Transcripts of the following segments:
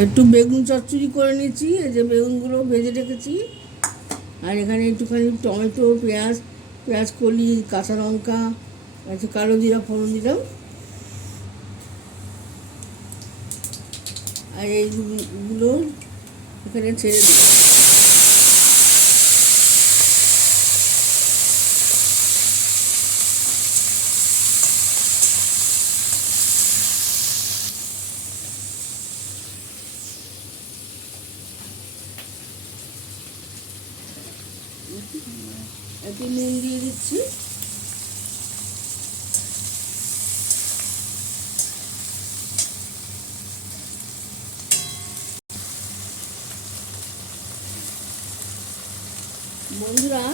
একটু বেগুন চচ্চড়ি করে নিচ্ছি, এই যে বেগুনগুলো ভেজে রেখেছি। আর এখানে একটুখানি টমেটো, পেঁয়াজ কলি, কাঁচা লঙ্কা, একটু কালো জিরা ফোড়ন দিলাম। আর এইগুলো এখানে ছেড়ে দিলাম। একটু নুন দিয়ে দিচ্ছি। বন্ধুরা,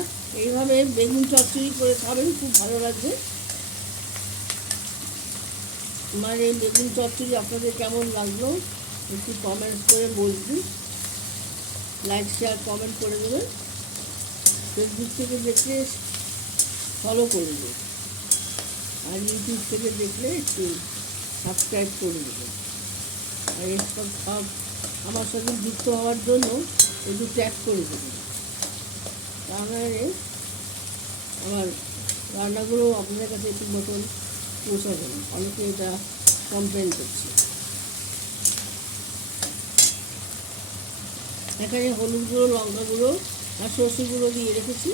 এইভাবে বেগুন চচ্চড়ি করে খাবেন, খুব ভালো লাগবে। আমার এই বেগুন চচ্চড়ি আপনাদের কেমন লাগলো একটু কমেন্টস করে বলবেন, লাইক শেয়ার কমেন্ট করে দেবেন। ফেসবুক থেকে দেখলে ফলো করে দেবেন, আর ইউটিউব থেকে দেখলে একটু সাবস্ক্রাইব করে দেবেন। আর এরপর সব আমার সাথে যুক্ত হওয়ার জন্য একটু ট্যাগ করে দেবেন, তাহলে আমার রান্নাগুলো আপনাদের কাছে একটু মতন পৌঁছাবে না। অনেকে এটা কমপ্লেন করছে। এখানে হলুদ গুঁড়ো, লঙ্কা গুঁড়ো আর সর্ষে গুঁড়ো দিয়ে রেখেছি।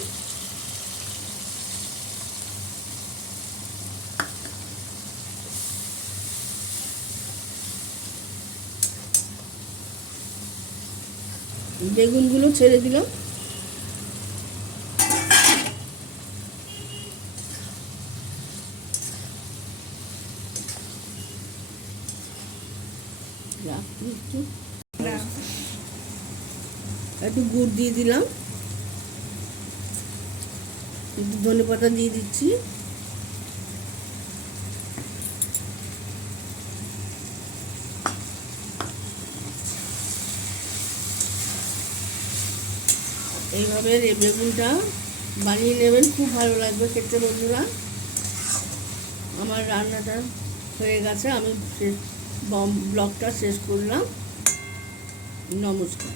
বেগুনগুলো ছেড়ে দিলাম। একটু গুড় দিয়ে দিলাম, একটু ধনে পাতা দিয়ে দিচ্ছি। এইভাবে বেগুনটা বানিয়ে নেবেন, খুব ভালো লাগবে খেতে। বন্ধুরা, আমার রান্নাটা হয়ে গেছে, আমি ব্লগটা শেষ করলাম। নমস্কার।